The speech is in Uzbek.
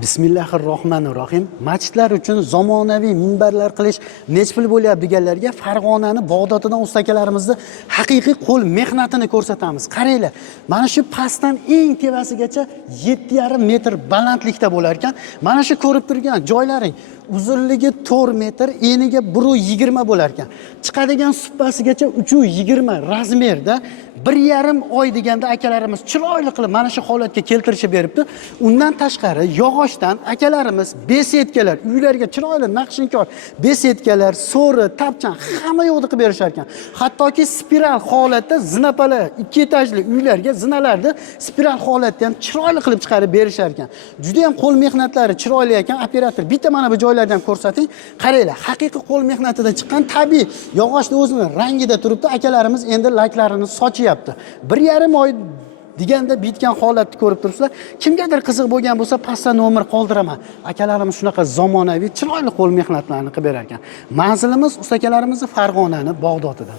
Bismillahirrohmanirrohim. Masjidlar uchun zamonaviy minbarlar qilish nech pul bo'lyapti deganlarga Farg'onani Bag'doddan ustakalarimizni haqiqiy qo'l mehnatini ko'rsatamiz. Qaranglar, mana shu pastdan eng tepasigacha 7,5 metr balandlikda bo'lar ekan. Mana shu ko'rib turgan joylaring uzunligi 4 metr, eniga 1,20 bo'lar ekan. Chiqadigan suppasigacha 3,20 razmerda 1,5 oy deganda akalarimiz chiroyli qilib mana shu holatga keltirishib beribdi. Undan tashqari yog'ochdan akalarimiz besetkalar, uylarga chiroyli naqshinkor besetkalar, so'ri, tapchan hamma yo'qni qilib berishar ekan. Hattoki spiral holatda zinapalar, 2 etajli uylarga zinalarni spiral holatda ham chiroyli qilib chiqarib berishar ekan. Juda ham qo'l mehnatlari chiroyli ekan. Operator bitta mana bu joylardan ko'rsating. Qaranglar, haqiqiy qo'l mehnatidan chiqqan tabiiy yog'ochni o'zini rangida turibdi. Akalarimiz endi laklarini sochyapti. 1,5 oy deganda bitgan holatni ko'rib turibsizlar. Kimgadir qiziq bo'lgan bo'lsa, pastda nomer qoldiraman. Akalarimiz shunaqa zamonaviy, chiroyli qo'l mehnatlarini qilib berar ekan. Manzilimiz ustakalarimizni Farg'onani Bag'dodidan.